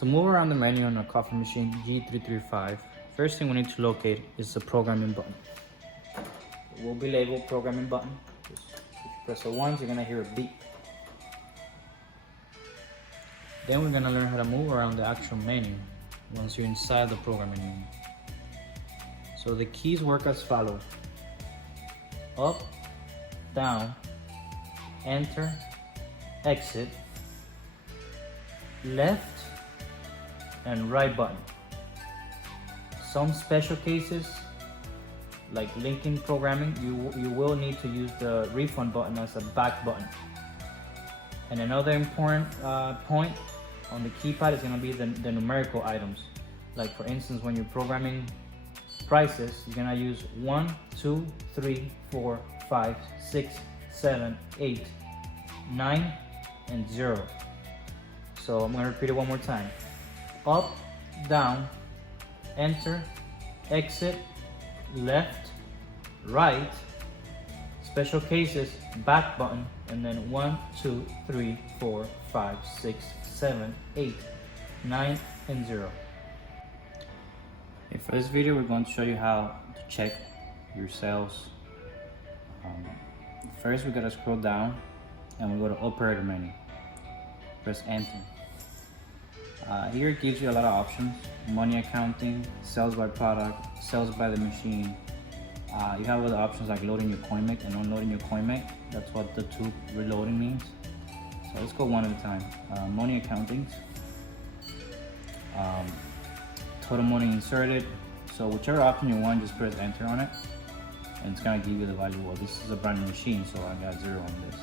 To move around the menu on a coffee machine G335, first thing we need to locate is the programming button. It will be labeled programming button. If you press it once, you're gonna hear a beep. Then we're gonna learn how to move around the actual menu once you're inside the programming menu. So the keys work as follows: up, down, enter, exit, left, and right button. Some special cases, like linking programming, you will need to use the refund button as a back button. And another important point on the keypad is going to be the numerical items. Like for instance, when you're programming prices, you're going to use 1, 2, 3, 4, 5, 6, 7, 8, 9, and 0. So I'm going to repeat it one more time. Up, down, enter, exit, left, right, special cases, back button, and then 1, 2, 3, 4, 5, 6, 7, 8, 9, and 0. Okay, for this video, we're going to show you how to check your sales. First, we gotta scroll down and we go to operator menu. Press enter. Here it gives you a lot of options: money accounting, sales by product, sales by the machine. You have other options like loading your CoinMake and unloading your CoinMake. That's what the tube reloading means. So let's go one at a time. Money accounting. Total money inserted. So whichever option you want, just press enter on it, and it's gonna give you the value. Well, this is a brand new machine, so I got 0 on this.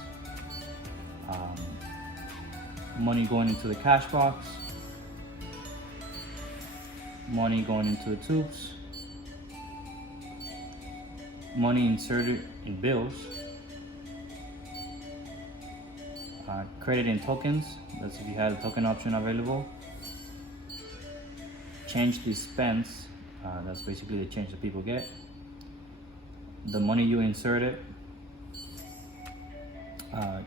Money going into the cash box. Money going into the tubes. Money inserted in bills. Credit in tokens, that's if you had a token option available. Change dispense, that's basically the change that people get. The money you inserted,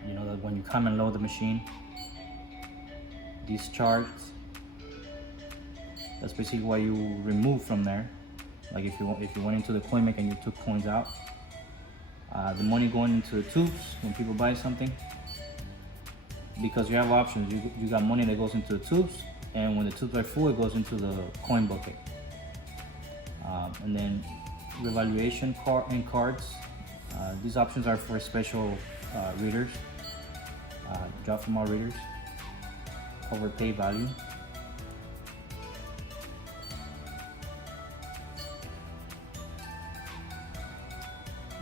you know that when you come and load the machine. Discharged, that's basically what you remove from there. Like if you went into the CoinMake and you took coins out. The money going into the tubes when people buy something. Because you have options, you got money that goes into the tubes, and when the tubes are full, it goes into the coin bucket. And then revaluation in cards. These options are for special readers, Jofemar readers. Overpay value.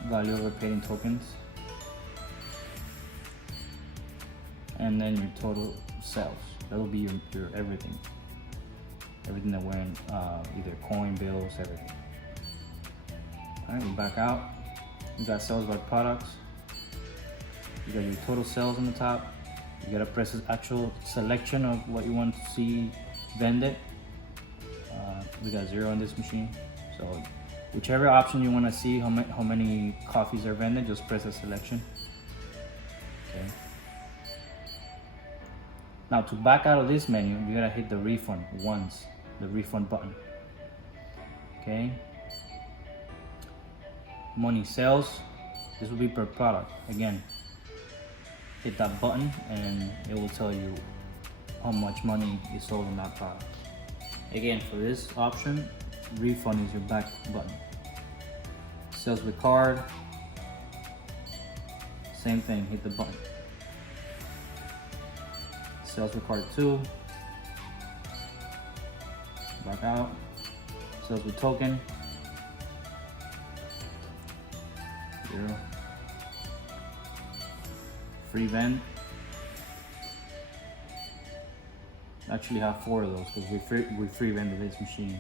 Value overpaid in tokens. And then your total sales. That will be your everything. Everything that went in, either coin, bills, everything. Alright, we back out. You got sales by products. You got your total sales on the top. You gotta press the actual selection of what you want to see vended. We got 0 on this machine. So whichever option you want to see how many coffees are vended, just press the selection. Okay. Now to back out of this menu, you gotta hit the refund once, the refund button. Okay. Money sales, this will be per product. Again, hit that button and it will tell you how much money is sold on that product. Again, for this option, refund is your back button. Sales with card, same thing, hit the button. Sales with card 2, back out. Sales with token, 0. Free vend. Actually have 4 of those because we free vended this machine.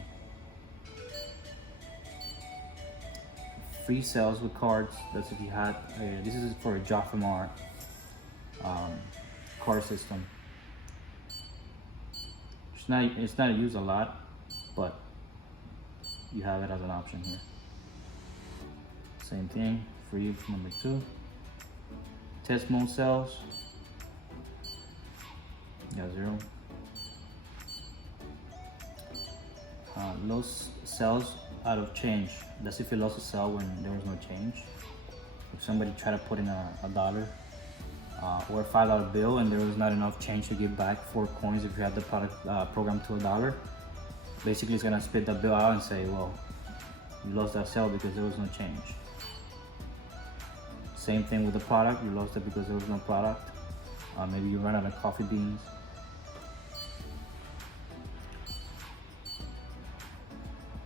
Free sales with cards. That's if you had. This is for a Jofemar card system. It's not used a lot, but you have it as an option here. Same thing. Free number 2. Test mode sales. Got 0. lost sales out of change. That's if you lost a sale when there was no change. If somebody tried to put in a dollar or a $5 bill and there was not enough change to give back 4 coins if you had the product programmed to $1, basically it's gonna spit the bill out and say, well, you lost that sale because there was no change. Same thing with the product, you lost it because there was no product. Maybe you ran out of coffee beans.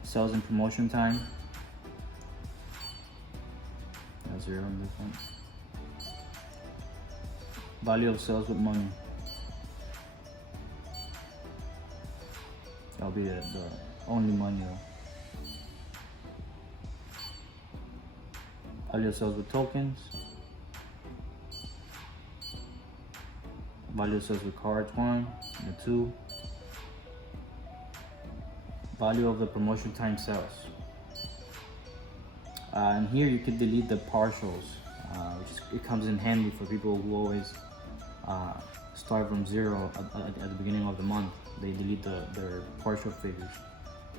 Sales and promotion time. That's 0 on this one. Value of sales with money. That'll be the only money though. Value of sales with tokens. Value of sales with cards 1 and 2. Value of the promotion time sales. And here you can delete the partials, it comes in handy for people who always start from 0 at the beginning of the month. They delete their partial figures.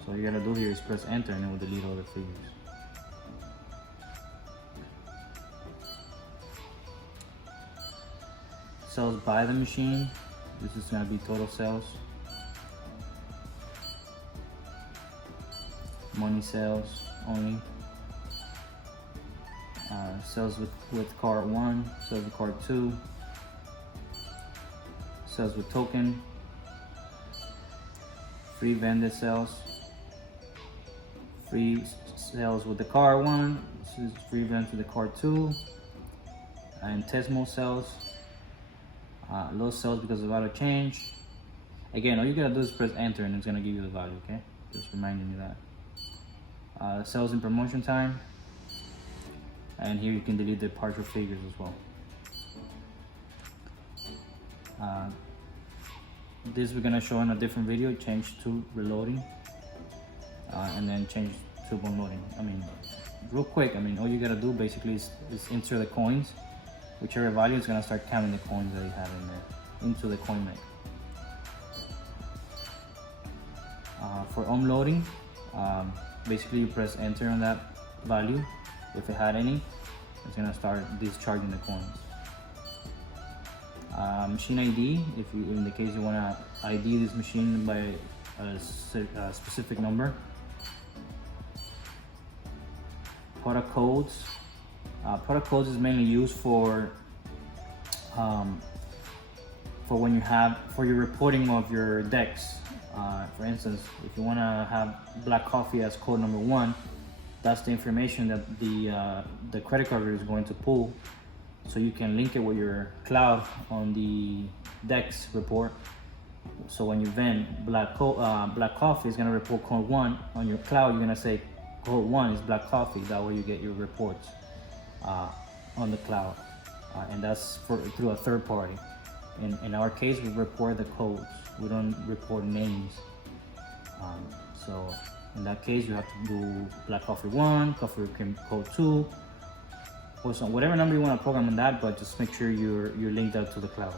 So all you gotta do here is press enter and it will delete all the figures. Sales by the machine. This is gonna be total sales. Money sales only. Sales with card 1, sales with card 2, sales with token, free vendor sales, free sales with the card 1, this is free vendor with the card 2, and Tesmo sales, low sales because of auto change. Again, all you gotta do is press enter and it's gonna give you the value, okay? Just reminding you that. Sales and promotion time, and here you can delete the partial figures as well. This we're gonna show in a different video. Change to reloading, and then change to unloading. Real quick. All you gotta do basically is insert the coins, whichever value is gonna start counting the coins that you have in there into the coin maker. For unloading, basically you press enter on that value. If it had any, it's gonna start discharging the coins. Machine ID, if you, in the case you wanna ID this machine by a specific number. Product codes. Product codes is mainly used for when you have, for your reporting of your decks. For instance, if you want to have black coffee as code number 1, that's the information that the credit card reader is going to pull, so you can link it with your cloud on the DEX report. So when you vend black coffee, is going to report code 1 on your cloud. You're going to say code 1 is black coffee. That way you get your reports on the cloud, and that's through a third party. In our case, we report the codes. We don't report names. So in that case, you have to do black coffee 1, coffee cream code 2, or whatever number you want to program on that, but just make sure you're linked out to the cloud.